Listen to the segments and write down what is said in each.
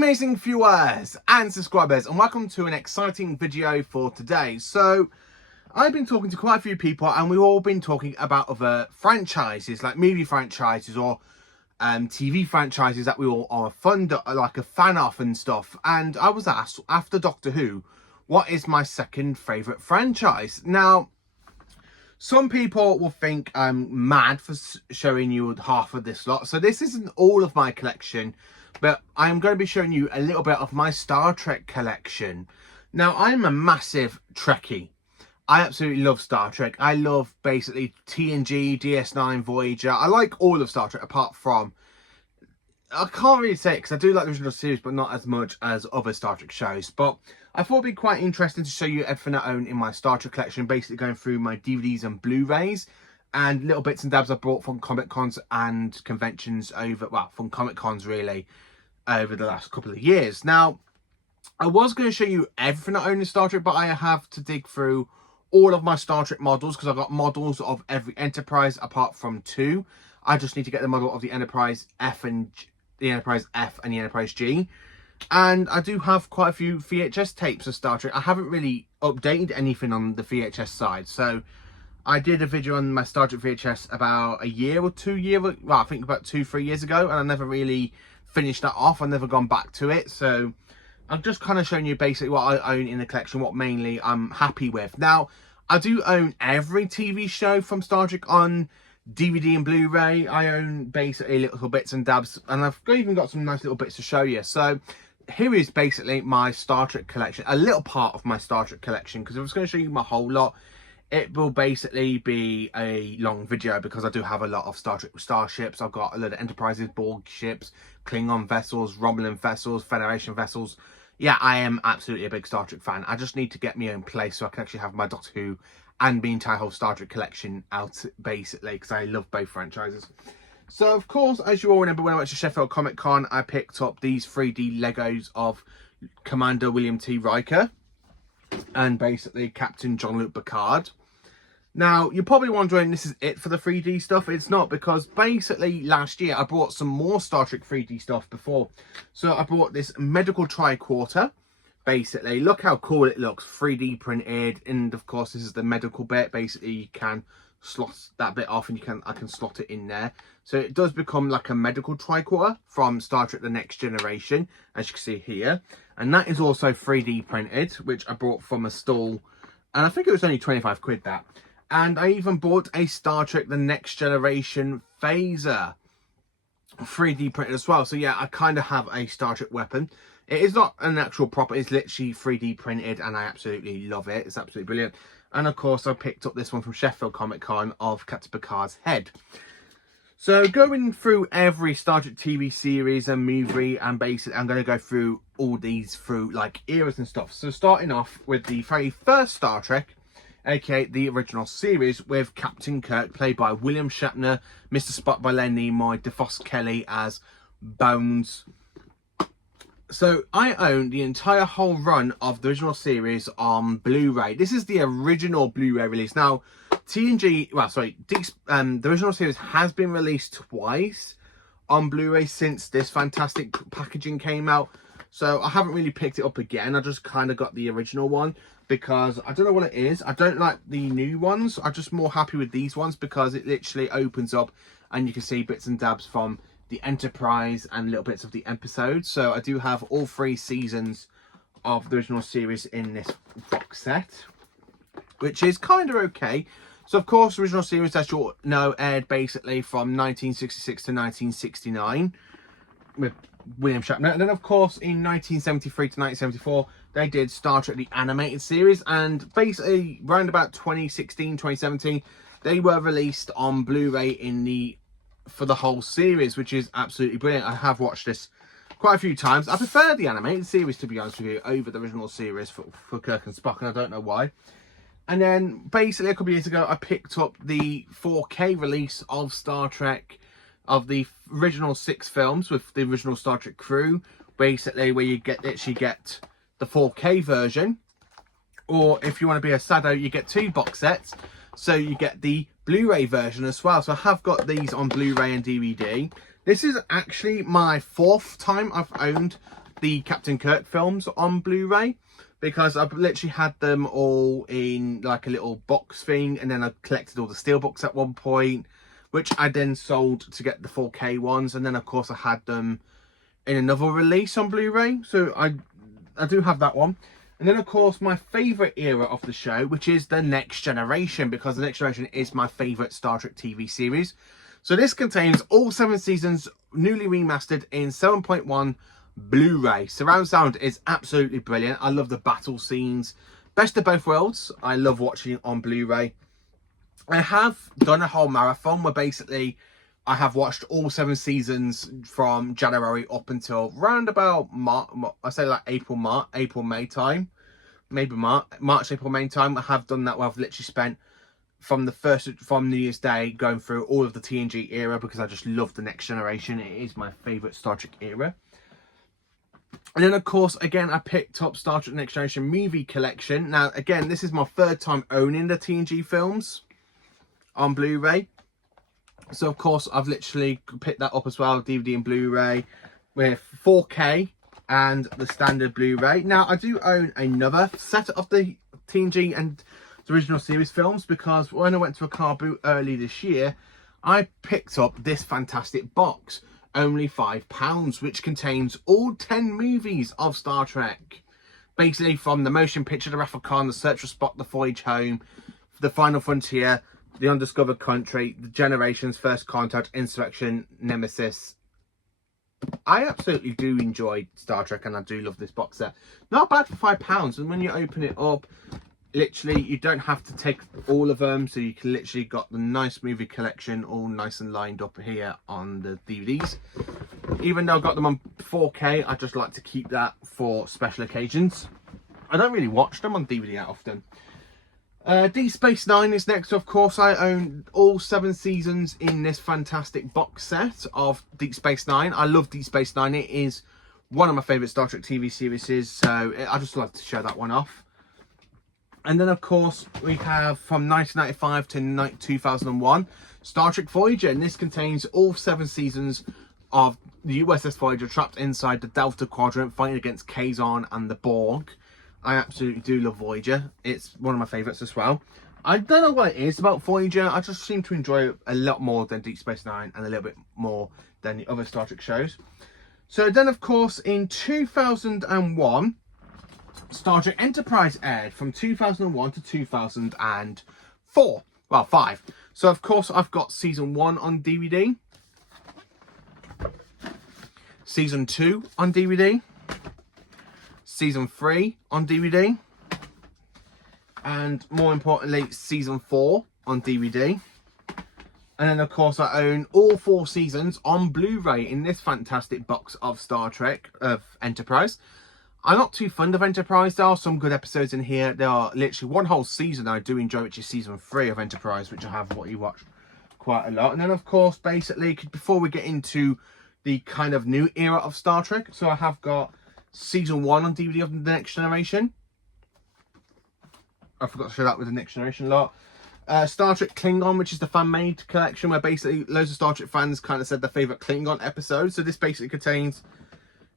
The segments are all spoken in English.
amazing viewers and subscribers, and welcome to an exciting video for today. So I've been talking to quite a few people and we've all been talking about other franchises, like movie franchises or TV franchises that we all are like a fan of and stuff. And I was asked, after Doctor Who, what is my second favourite franchise? Now, some people will think I'm mad for showing you half of this lot. So this isn't all of my collection, but I'm going to be showing you a little bit of my Star Trek collection. Now, I'm a massive Trekkie. I absolutely love Star Trek. I love basically TNG, DS9, Voyager. I like all of Star Trek apart from, I can't really say it because I do like the original series, but not as much as other Star Trek shows. But I thought it'd be quite interesting to show you everything I own in my Star Trek collection, basically going through my DVDs and Blu-rays and little bits and dabs I bought from Comic Cons and conventions from Comic Cons really over the last couple of years. Now, I was going to show you everything I own in Star Trek, but I have to dig through all of my Star Trek models because I've got models of every Enterprise apart from 2. I just need to get the model of the Enterprise F and the Enterprise F and the Enterprise G. And I do have quite a few VHS tapes of Star Trek. I haven't really updated anything on the VHS side. So I did a video on my Star Trek VHS about a year or 2 years, well, I think about 2-3 years ago. And I never really finished that off. I've never gone back to it. So I'm just kind of showing you basically what I own in the collection, what mainly I'm happy with. Now, I do own every TV show from Star Trek on DVD and Blu-ray. I own basically little bits and dabs, and I've even got some nice little bits to show you. So here is basically my Star Trek collection, a little part of my Star Trek collection, because if I was going to show you my whole lot, it will basically be a long video because I do have a lot of Star Trek starships. I've got a lot of Enterprises, Borg ships, Klingon vessels, Romulan vessels, Federation vessels. Yeah, I am absolutely a big Star Trek fan. I just need to get my own place so I can actually have my Doctor Who and the entire whole Star Trek collection out, basically, because I love both franchises. So, of course, as you all remember, when I went to Sheffield Comic Con, I picked up these 3D Legos of Commander William T. Riker and basically Captain Jean-Luc Picard. Now, you're probably wondering, this is it for the 3D stuff. It's not, because basically last year I bought some more Star Trek 3D stuff before. So I bought this medical tricorder. Basically, look how cool it looks, 3D printed. And of course, this is the medical bit. Basically, you can slot that bit off and I can slot it in there. So it does become like a medical tricorder from Star Trek The Next Generation, as you can see here. And that is also 3D printed, which I bought from a stall. And I think it was only 25 quid that. And I even bought a Star Trek The Next Generation phaser, 3D printed as well. So yeah, I kind of have a Star Trek weapon. It is not an actual prop, it's literally 3D printed, and I absolutely love it. It's absolutely brilliant. And of course, I picked up this one from Sheffield Comic Con of Captain Picard's head. So going through every Star Trek TV series and movie, and basically I'm going to go through all these through like eras and stuff. So starting off with the very first Star Trek, aka the original series, with Captain Kirk played by William Shatner, Mr. Spock by Len Nimoy, DeFosse Kelly as Bones. So I own the entire whole run of the original series on Blu-ray. This is the original Blu-ray release. Now, the original series has been released twice on Blu-ray since this fantastic packaging came out. So I haven't really picked it up again. I just kind of got the original one because I don't know what it is. I don't like the new ones. I'm just more happy with these ones because it literally opens up and you can see bits and dabs from the Enterprise and little bits of the episodes. So I do have all 3 seasons of the original series in this box set, which is kind of okay. So of course, the original series, as you all know, aired basically from 1966 to 1969 with William Shatner. And then of course in 1973 to 1974 they did Star Trek the Animated Series, and basically around about 2016 2017 they were released on Blu-ray for the whole series, which is absolutely brilliant. I have watched this quite a few times. I prefer the animated series, to be honest with you, over the original series for Kirk and Spock, and I don't know why. And then basically a couple of years ago I picked up the 4K release of Star Trek, of the original 6 films with the original Star Trek crew, basically where you actually get the 4K version, or if you want to be a sado, you get 2 box sets. So you get the Blu-ray version as well. So I have got these on Blu-ray and DVD. This is actually my 4th time I've owned the Captain Kirk films on Blu-ray, because I've literally had them all in like a little box thing, and then I collected all the steelbooks at one point, which I then sold to get the 4K ones, and then of course I had them in another release on Blu-ray, so I do have that one. And then of course my favourite era of the show, which is the Next Generation, because the Next Generation is my favourite Star Trek TV series. So this contains all 7 seasons newly remastered in 7.1 Blu-ray. Surround sound is absolutely brilliant. I love the battle scenes. Best of both worlds. I love watching it on Blu-ray. I have done a whole marathon where basically I have watched all 7 seasons from January up until round about March, I say like April, May time. Maybe March, April, May time. I have done that where I've literally spent from New Year's Day going through all of the TNG era, because I just love the Next Generation. It is my favourite Star Trek era. And then of course, again, I picked up Star Trek Next Generation movie collection. Now again, this is my 3rd time owning the TNG films on Blu-ray. So of course I've literally picked that up as well, DVD and Blu-ray with 4K and the standard Blu-ray. Now I do own another set of the TNG and the original series films, because when I went to a car boot early this year, I picked up this fantastic box, only £5, which contains all 10 movies of Star Trek. Basically from the motion picture, The Wrath of Khan, The Search for Spock, The Voyage Home, The Final Frontier, The Undiscovered Country, The Generations, First Contact, Insurrection, Nemesis. I absolutely do enjoy Star Trek, and I do love this box set. Not bad for £5, and when you open it up, literally you don't have to take all of them, so you can literally got the nice movie collection all nice and lined up here on the DVDs. Even though I've got them on 4K, I just like to keep that for special occasions. I don't really watch them on DVD that often. Deep Space Nine is next. Of course, I own all 7 seasons in this fantastic box set of Deep Space Nine. I love Deep Space Nine. It is one of my favourite Star Trek TV series, so I just love to show that one off. And then of course we have from 1995 to 2001 Star Trek Voyager, and this contains all 7 seasons of the USS Voyager trapped inside the Delta Quadrant fighting against Kazon and the Borg. I absolutely do love Voyager. It's one of my favourites as well. I don't know what it is about Voyager. I just seem to enjoy it a lot more than Deep Space Nine, and a little bit more than the other Star Trek shows. So then of course in 2001 Star Trek Enterprise aired from 2001 to 2004. Well, 5. So of course I've got season 1 on DVD, season 2 on DVD, season 3 on DVD, and more importantly season 4 on DVD. And then of course I own all 4 seasons on Blu-ray in this fantastic box of Star Trek of Enterprise. I'm not too fond of Enterprise. There are some good episodes in here. There are literally one whole season I do enjoy, which is season 3 of Enterprise, which I have watched quite a lot. And then of course, basically, before we get into the kind of new era of Star Trek, so I have got season 1 on DVD of The Next Generation. I forgot to show that with The Next Generation a lot. Star Trek Klingon, which is the fan-made collection, where basically loads of Star Trek fans kind of said their favourite Klingon episode. So this basically contains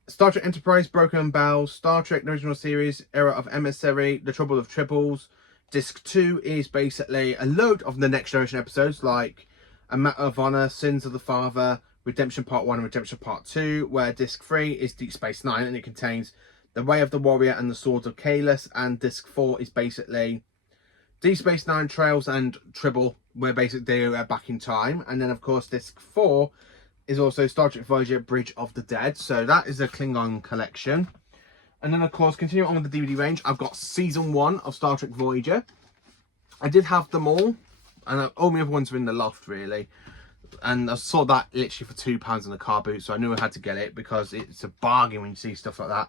Star Trek Enterprise, Broken Bells, Star Trek the Original Series, Era of Emissary, The Trouble of Tribbles. Disc 2 is basically a load of the Next Generation episodes like A Matter of Honor, Sins of the Father, Redemption Part 1 and Redemption Part 2, where Disc 3 is Deep Space Nine, and it contains The Way of the Warrior and the Swords of Kahless, and Disc 4 is basically Deep Space Nine, Trails and Tribble, where basically they are back in time. And then of course Disc 4 is also Star Trek Voyager, Bridge of the Dead. So that is a Klingon collection. And then of course, continuing on with the DVD range, I've got season 1 of Star Trek Voyager. I did have them all, and all my other ones were in the loft really. And I saw that literally for £2 in a car boot, so I knew I had to get it because it's a bargain when you see stuff like that.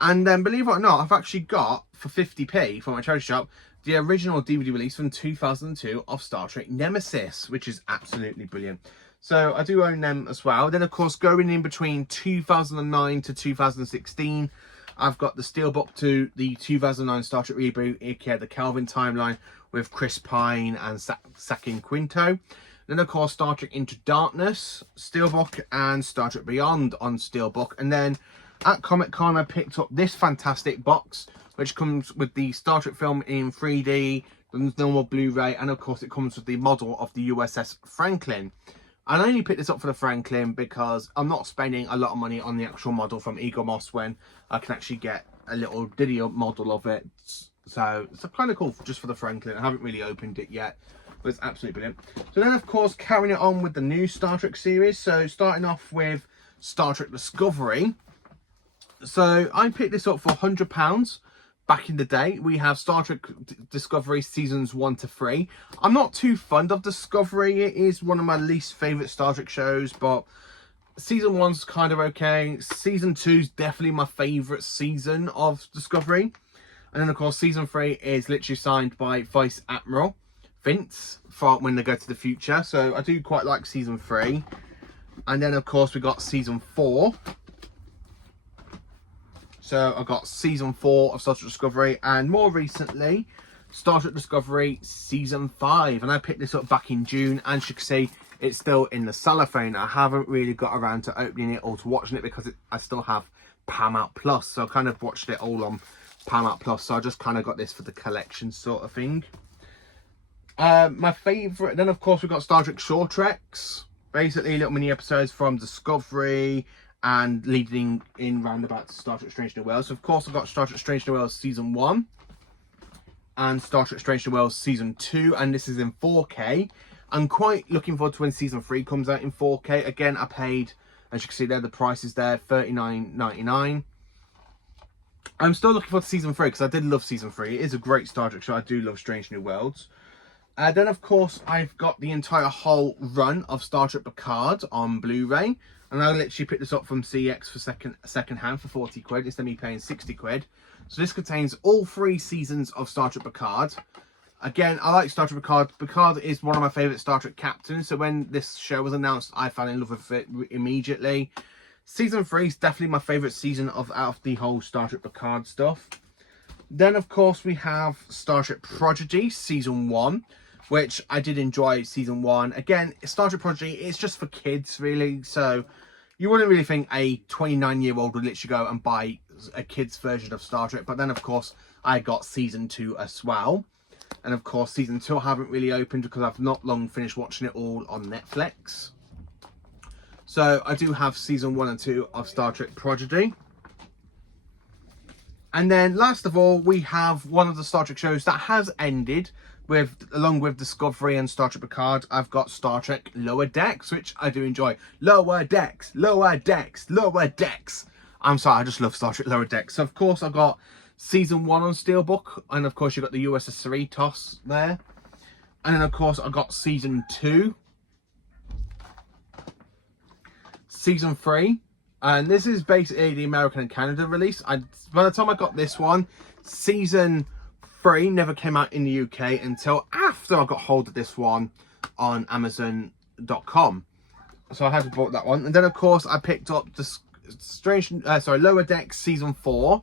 And then, believe it or not, I've actually got, for 50p from my charity shop, the original DVD release from 2002 of Star Trek Nemesis, which is absolutely brilliant. So I do own them as well. Then, of course, going in between 2009 to 2016, I've got the steelbook to the 2009 Star Trek reboot, aka the Kelvin timeline, with Chris Pine and Sakin Quinto. Then, of course, Star Trek Into Darkness, steelbook, and Star Trek Beyond on steelbook. And then At Comic-Con, I picked up this fantastic box, which comes with the Star Trek film in 3D, the normal Blu-ray, and of course it comes with the model of the USS Franklin. And I only picked this up for the Franklin because I'm not spending a lot of money on the actual model from Eagle Moss when I can actually get a little Diddy model of it. So it's kind of cool just for the Franklin. I haven't really opened it yet, but it's absolutely brilliant. So then, of course, carrying it on with the new Star Trek series. So starting off with Star Trek Discovery. So I picked this up for £100 back in the day. We have Star Trek Discovery seasons 1 to 3. I'm not too fond of Discovery. It is one of my least favourite Star Trek shows, but season 1's kind of okay. Season 2's definitely my favourite season of Discovery. And then, of course, season 3 is literally signed by Vice Admiral Vince for when they go to the future. So I do quite like season 3. And then, of course, we got season 4. So I got season 4 of Star Trek Discovery, and more recently, Star Trek Discovery season 5. And I picked this up back in June, and as you can see, it's still in the cellophane. I haven't really got around to opening it or to watching it because I still have Paramount Plus. So I kind of watched it all on Paramount Plus. So I just kind of got this for the collection sort of thing. My favourite, then of course we've got Star Trek Short Treks. Basically little mini episodes from Discovery and leading in roundabout to Star Trek Strange New Worlds. So of course I've got Star Trek Strange New Worlds season 1 and Star Trek Strange New Worlds season 2, and this is in 4K. I'm quite looking forward to when season 3 comes out in 4K. Again, I paid, as you can see there, the price is there, $39.99. I'm still looking forward to season 3 because I did love season 3. It is a great Star Trek show. I do love Strange New Worlds. Then, of course, I've got the entire whole run of Star Trek Picard on Blu-ray. And I literally picked this up from CX for second hand for 40 quid instead of me paying 60 quid. So this contains all 3 seasons of Star Trek Picard. Again, I like Star Trek Picard. Picard is one of my favourite Star Trek captains. So when this show was announced, I fell in love with it immediately. Season 3 is definitely my favourite season out of the whole Star Trek Picard stuff. Then, of course, we have Star Trek Prodigy Season 1, which I did enjoy season 1. Again, Star Trek Prodigy, it's just for kids, really. So you wouldn't really think a 29-year-old would literally go and buy a kid's version of Star Trek. But then, of course, I got season 2 as well. And, of course, season 2 I haven't really opened because I've not long finished watching it all on Netflix. So I do have season 1 and 2 of Star Trek Prodigy. And then, last of all, we have one of the Star Trek shows that has ended, along with Discovery and Star Trek Picard. I've got Star Trek Lower Decks, which I do enjoy. Lower Decks, Lower Decks, Lower Decks. I'm sorry, I just love Star Trek Lower Decks. So, of course, I've got season 1 on Steelbook. And, of course, you've got the USS Cerritos there. And then, of course, I've got season 2. Season 3. And this is basically the American and Canada release. By the time I got this one, season 3 never came out in the UK until after I got hold of this one on Amazon.com. So I had to bought that one. And then, of course, I picked up the Lower Decks season 4.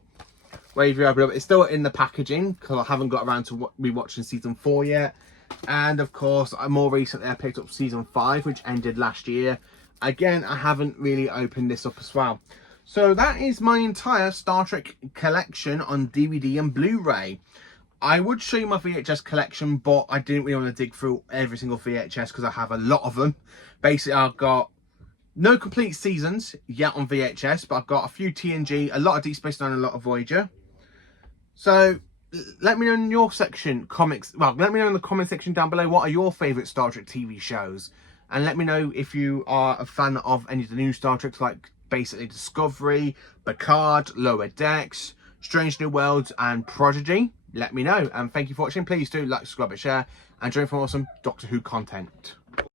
Where if you open it up, it's still in the packaging because I haven't got around to rewatching season 4 yet. And, of course, more recently I picked up season 5, which ended last year. Again, I haven't really opened this up as well. So that is my entire Star Trek collection on DVD and Blu-ray. I would show you my VHS collection, but I didn't really want to dig through every single VHS because I have a lot of them. Basically, I've got no complete seasons yet on VHS, but I've got a few TNG, a lot of Deep Space Nine, and a lot of Voyager. So let me know in your section, let me know in the comment section down below, what are your favourite Star Trek TV shows? And let me know if you are a fan of any of the new Star Treks, like basically Discovery, Picard, Lower Decks, Strange New Worlds, and Prodigy. Let me know. And thank you for watching. Please do like, subscribe, and share. And join for awesome Doctor Who content.